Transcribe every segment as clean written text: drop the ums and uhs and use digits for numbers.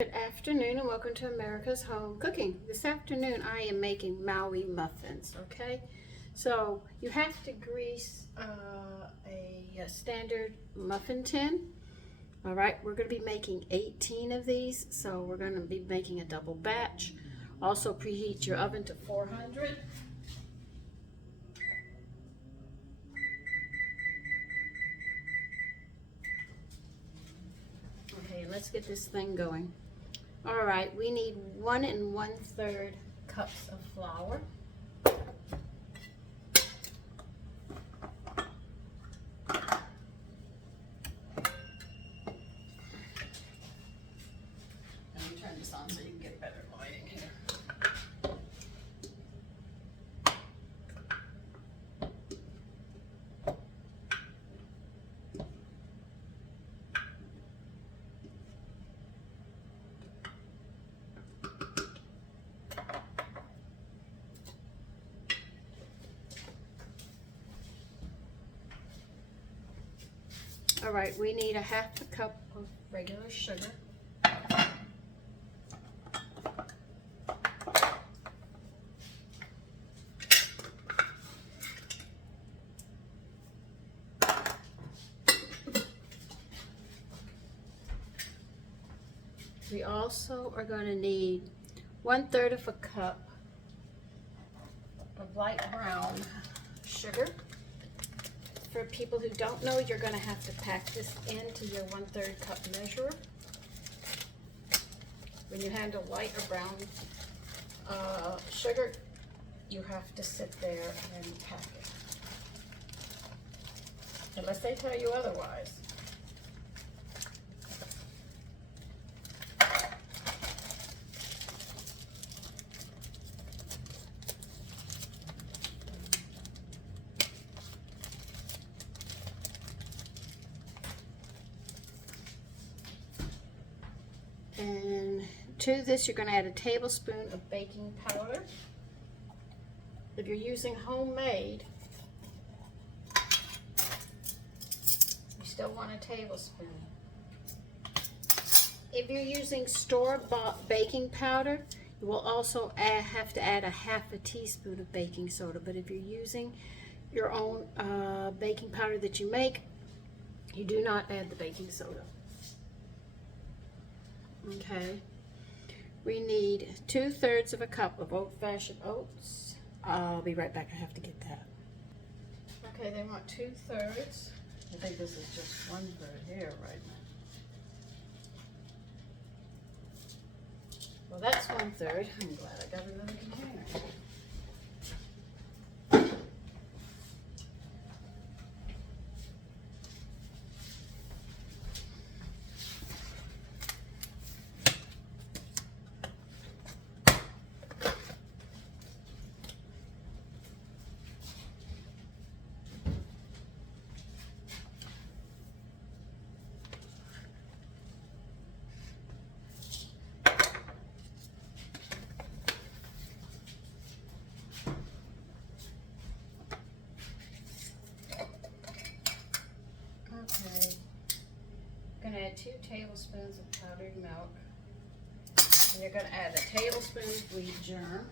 Good afternoon and welcome to America's Home Cooking. This afternoon I am making Maui muffins, okay? So you have to grease a standard muffin tin. All right, we're going to be making 18 of these, so we're going to be making a double batch. Also preheat your oven to 400. Okay, let's get this thing going. All right, we need 1 1/3 cups of flour. Let me turn this on so you can get better lighting here. All right, we need a 1/2 cup of regular sugar. We also are going to need 1/3 of a cup of light brown sugar. For people who don't know, you're going to have to pack this into your 1/3 cup measure. When you handle light or brown sugar, you have to sit there and pack it. Unless they tell you otherwise. And to this, you're going to add a tablespoon of baking powder. If you're using homemade, you still want a tablespoon. If you're using store-bought baking powder, you will also have to add a 1/2 teaspoon of baking soda. But if you're using your own baking powder that you make, you do not add the baking soda. Okay, we need 2/3 of a cup of old-fashioned oats. I'll be right back, I have to get that. Okay, they want 2/3. I think this is just 1/3 here right now. Well, that's 1/3. I'm glad I got another container. You're going to add 2 tablespoons of powdered milk. And you're going to add a tablespoon of wheat germ.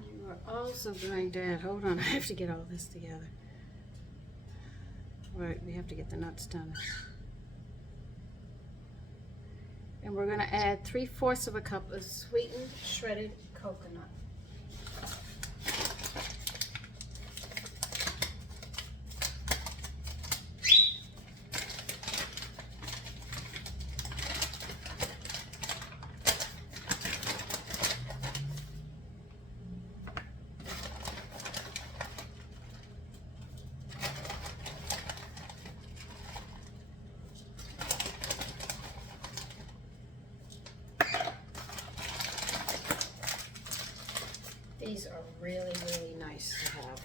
You are also going to add, hold on, I have to get all this together. Right, we have to get the nuts done. And we're going to add 3/4 of a cup of sweetened shredded coconut. These are really, really nice to have.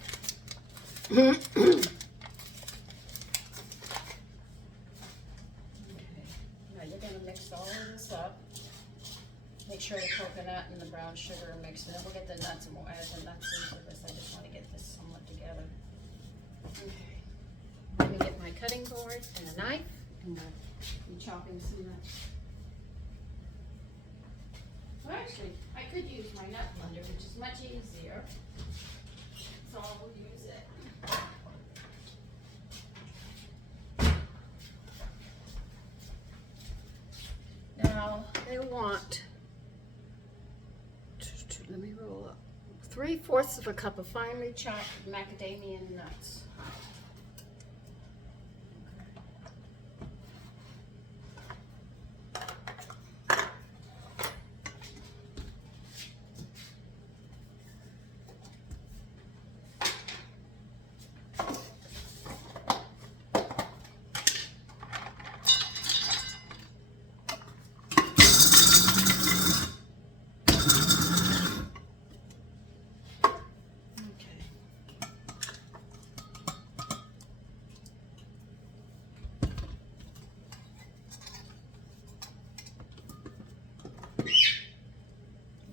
Okay. Now you're going to mix all of this up. Make sure the coconut and and the brown sugar mixed, and then we'll get the nuts and we'll add the nuts into this. I just want to get this somewhat together. Okay. Let me get my cutting board and a knife, and we'll be chopping some nuts. Well, actually, I could use my nut blender, which is much easier. So I will use it. Now, they want, let me roll up, 3/4 of a cup of finely chopped macadamia nuts.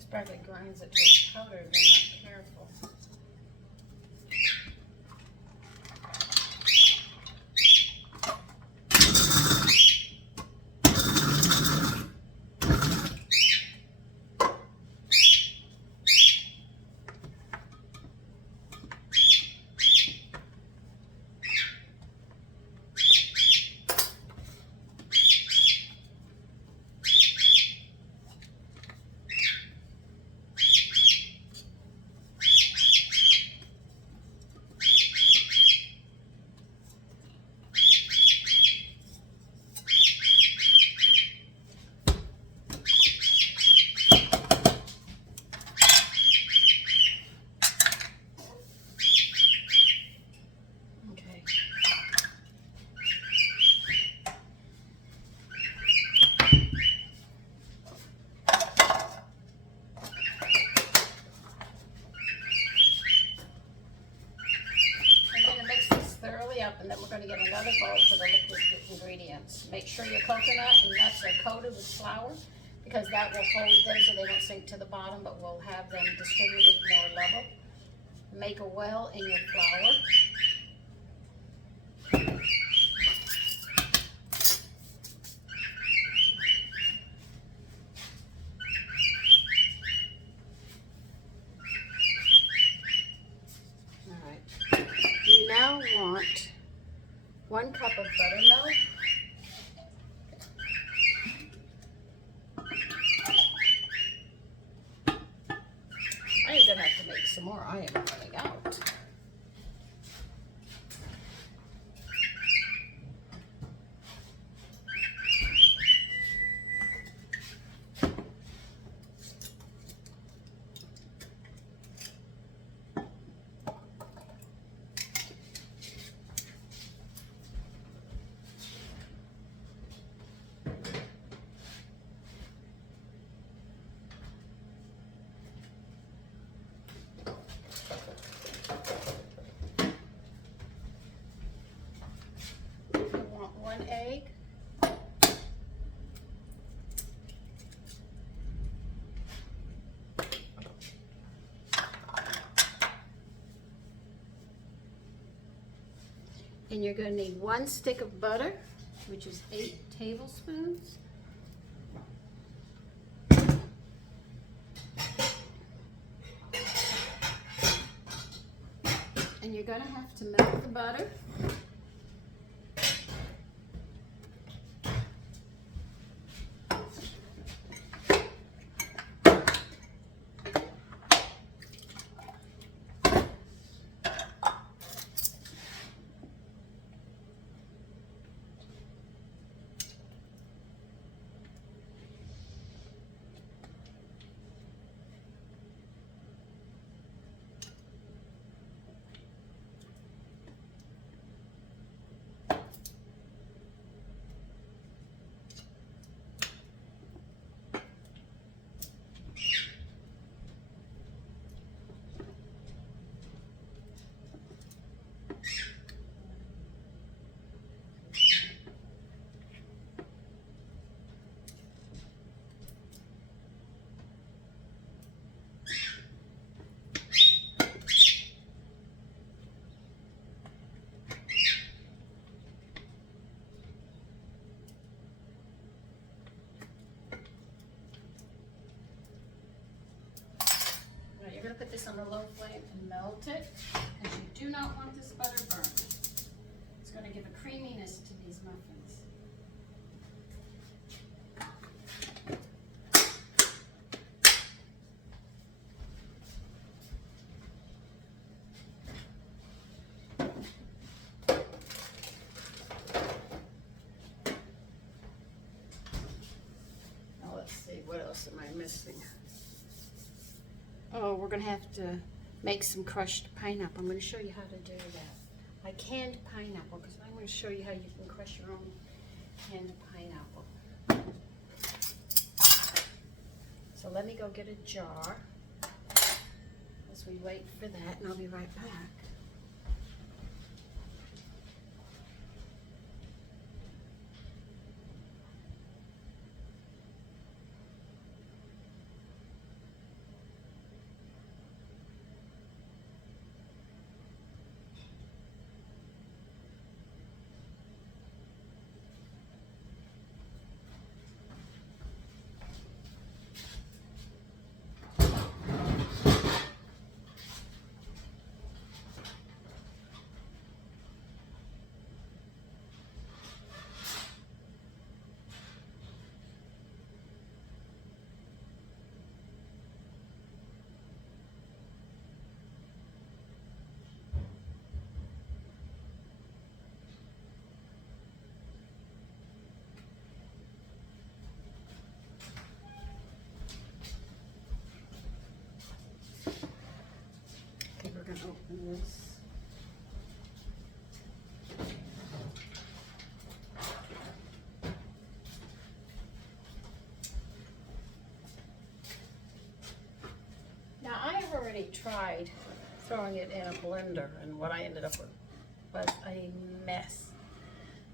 Probably grinds it to a powder if you're not careful. And then we're going to get another bowl for the liquid ingredients. Make sure your coconut and nuts are coated with flour, because that will hold them so they don't sink to the bottom, but we'll have them distributed more level. Make a well in your flour. All right. You now want 1 cup of buttermilk, I am gonna have to make some more. I am running out. Egg, and you're going to need 1 stick of butter, which is 8 tablespoons. And you're going to have to melt the butter. going to put this on a low flame and melt it, because you do not want this butter burned. It's going to give a creaminess to these muffins. Now let's see, what else am I missing? Oh, we're going to have to make some crushed pineapple. I'm going to show you how to do that. I canned pineapple, because I'm going to show you how you can crush your own canned pineapple. So let me go get a jar as we wait for that, and I'll be right back. Okay, we're going to open this. Now, I have already tried throwing it in a blender, and what I ended up with was a mess.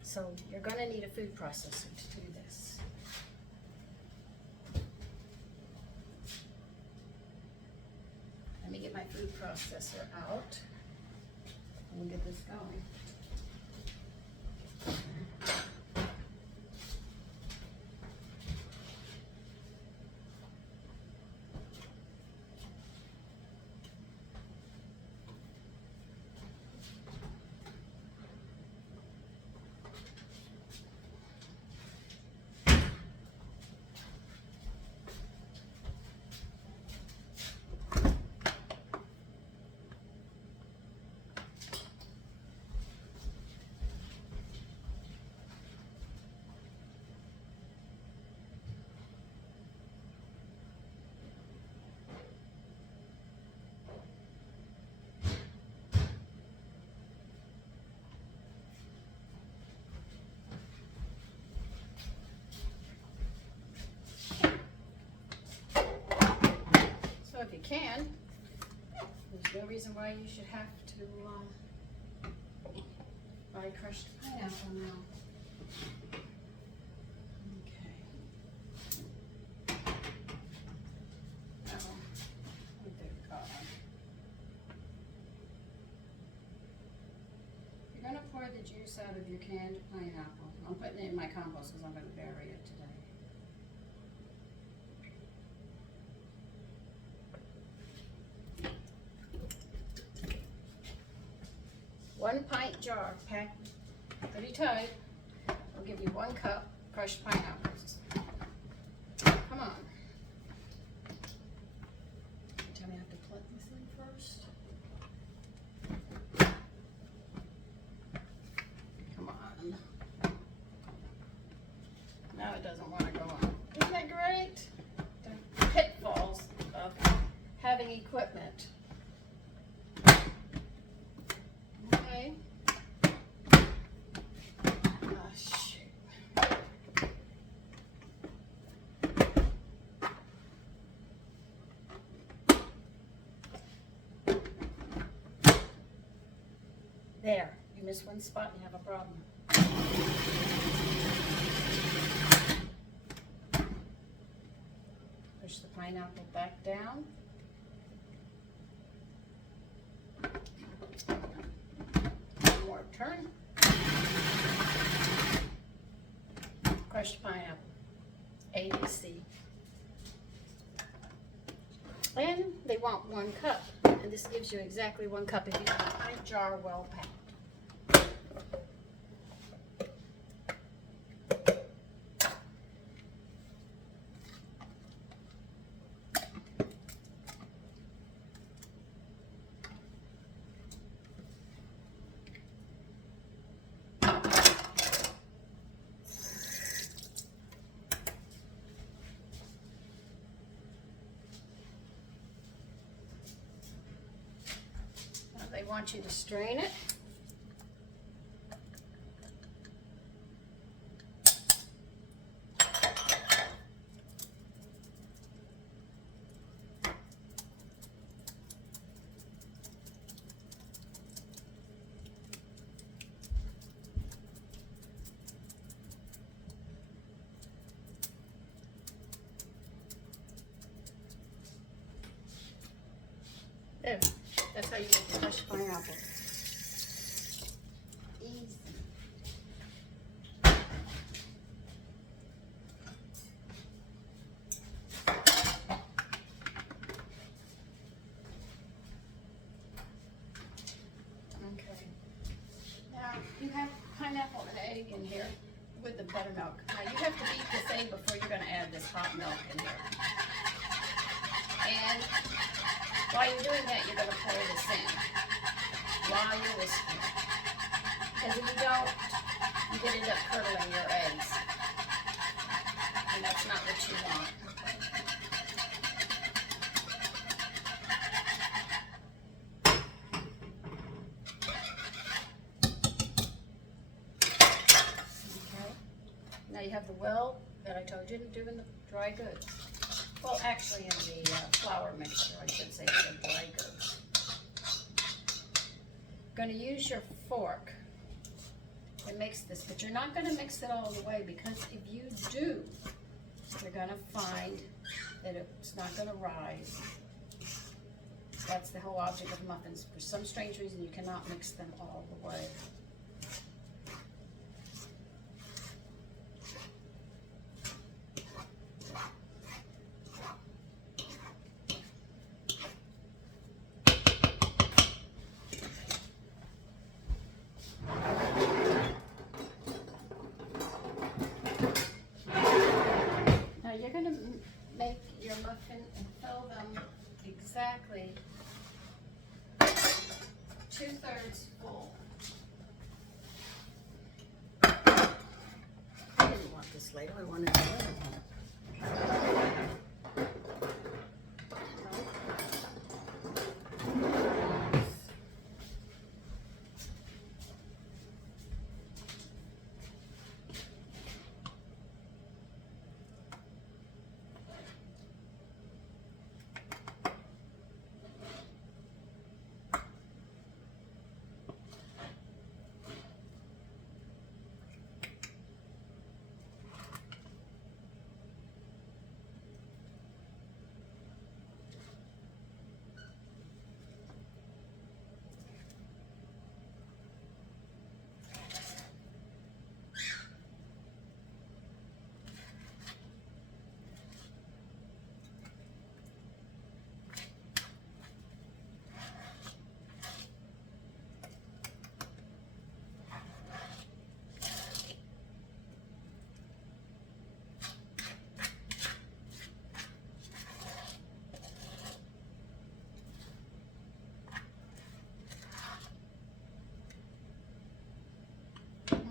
So you're going to need a food processor to do this. Let me get my food processor out and we'll get this going. If you can, there's no reason why you should have to buy crushed pineapple now. Okay. Oh, they're gone. You're going to pour the juice out of your canned pineapple. I'm putting it in my compost because I'm going to bury it today. 1 pint jar, packed pretty tight. I'll give you 1 cup crushed pineapples. Come on. Tell me I have to plug this in first. Come on. Now it doesn't want to go on. Isn't that great? The pitfalls of having equipment. Okay. Oh, shoot. There. You miss one spot and you have a problem. Push the pineapple back down. One more turn. Crushed pineapple. ABC. And they want 1 cup. And this gives you exactly 1 cup if you have a pint jar well packed. They want you to strain it. There, that's how you make the crushed pineapple. Easy. Okay. Now you have pineapple and egg in here with the buttermilk. Now you have to beat this egg before you're going to add this hot milk in here. And while you're doing that, you're going to pour this in while you're whisking. Because if you don't, you could end up curdling your eggs. And that's not what you want. Okay. Now you have the well that I told you to do in the dry goods. Well, actually in the flour mixture, I should say, the dry goods. Going to use your fork and mix this, but you're not going to mix it all the way, because if you do, you're going to find that it's not going to rise. That's the whole object of muffins. For some strange reason, you cannot mix them all the way. You're going to make your muffin and fill them exactly 2/3 full. I didn't want this later, I wanted the other one.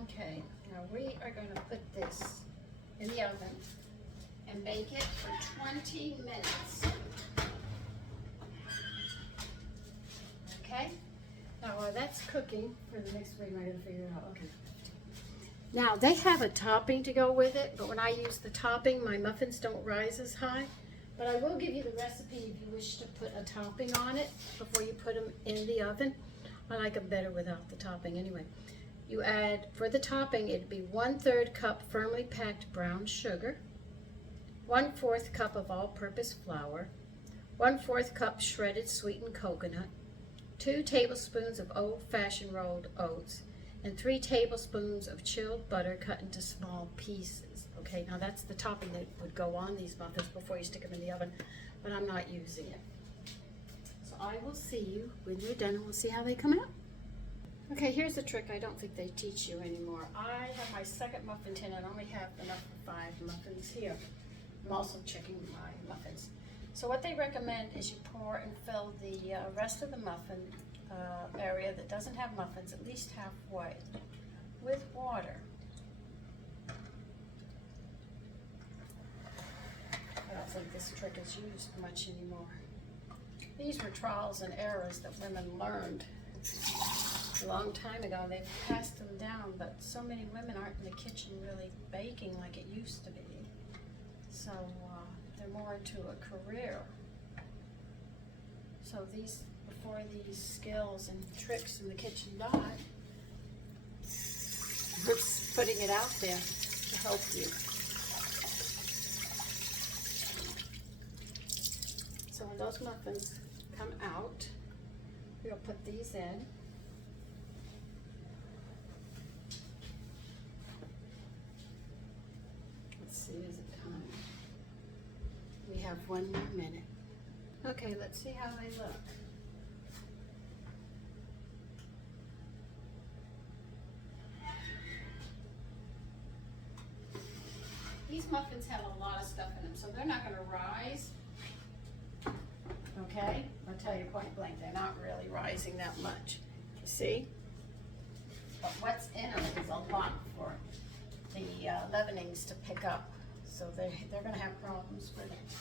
Okay, now we are going to put this in the oven and bake it for 20 minutes. Okay? Now while that's cooking, for the next one, I gotta figure it out. Okay. Now they have a topping to go with it, but when I use the topping, my muffins don't rise as high. But I will give you the recipe if you wish to put a topping on it before you put them in the oven. I like them better without the topping anyway. You add, for the topping, it'd be 1/3 cup firmly packed brown sugar, 1/4 cup of all-purpose flour, 1/4 cup shredded sweetened coconut, 2 tablespoons of old-fashioned rolled oats, and 3 tablespoons of chilled butter cut into small pieces. Okay, now that's the topping that would go on these muffins before you stick them in the oven. but I'm not using it. So I will see you when you're done and we'll see how they come out. Okay, here's the trick I don't think they teach you anymore. I have my second muffin tin and only have enough for 5 muffins here. I'm also checking my muffins. So what they recommend is you pour and fill the rest of the muffin area that doesn't have muffins, at least halfway, with water. I don't think this trick is used much anymore. These were trials and errors that women learned a long time ago. They've passed them down, but so many women aren't in the kitchen really baking like it used to be. So they're more into a career. So before these skills and tricks in the kitchen died, we're putting it out there to help you. So when those muffins come out, we'll put these in. Let's see, is it time? We have 1 more minute. Okay, let's see how they look. These muffins have a lot of stuff in them, so they're not going to rise. Okay, I'll tell you point blank, they're not really rising that much. You see? But what's in them is a lot for the leavenings to pick up. So they're going to have problems with it.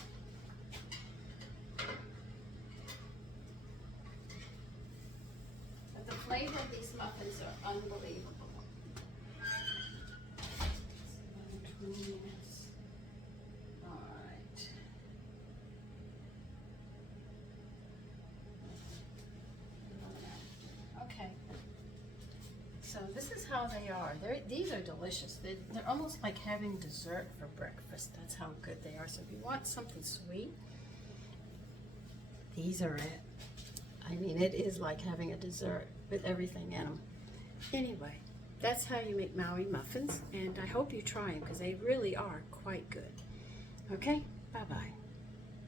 But the flavor of these muffins are unbelievable. 20 minutes. All right. Okay. So this is how they are. These are delicious. They're almost like having dessert for breakfast. That's how good they are. So if you want something sweet, these are it. I mean, it is like having a dessert with everything in them. Anyway, that's how you make Maui muffins, and I hope you try them because they really are quite good. Okay, bye-bye.